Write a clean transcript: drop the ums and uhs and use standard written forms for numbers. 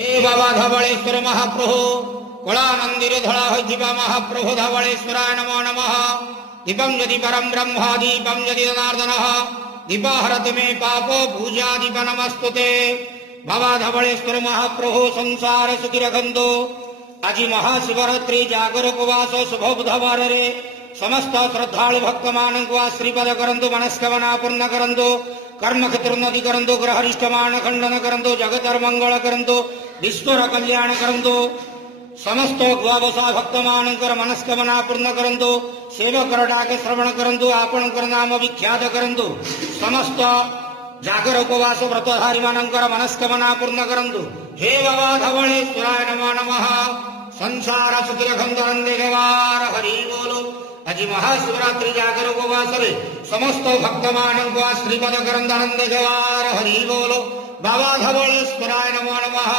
हे बाबा धवलेश्वर महाप्रभु कलानंदिर धड़ा होइथिबा महाप्रभु धवलेश्वराय नमो नमः। दीपं यदि परम ब्रह्म दीपं यदि जनार्दनः दीपहरति मे पापो पूजा दीप नमस्तुते। बाबा धवलेश्वर महाप्रभु संसार सुखी रखंतु। आज महाशिवरात्रि जागर उपवास शुभ बुधवार रे समस्त श्रद्धालु भक्त मानक श्रीपद करंतु मनस्कामना पूर्ण करंतु कर्म क्षेत्रोन्नति करंतु ग्रहरिष्टमान खंडन करंतु जगतर मंगल करंतु विश्वर कल्याण करंतु समस्त द्वादशा भक्त मानकर मनस्कामना पूर्ण करंतु सेवक डाक श्रवण करंतु आपणकर नाम विख्यात करंतु समस्त जागर उपवास व्रतधारी मानकर मनस्कामना पूर्ण करंतु। हे बाबा धवलेश्वराय नमो नमः। संसार सुखी रखंतु नंदेवार हरि बोलो। आज महाशिवरात्रि जागर उपवास समस्त भक्त मानक श्रीपद करंतु नंदेवार हरि बोलो। बाबा धवलेश्वराय नमो नमः।